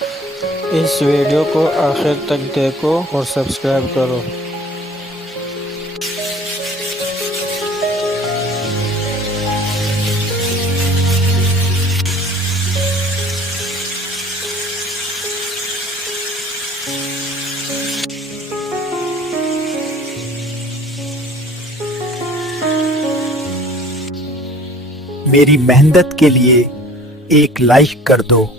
इस वीडियो को आखिर तक देखो और सब्सक्राइब करो। मेरी मेहनत के लिए एक लाइक कर दो।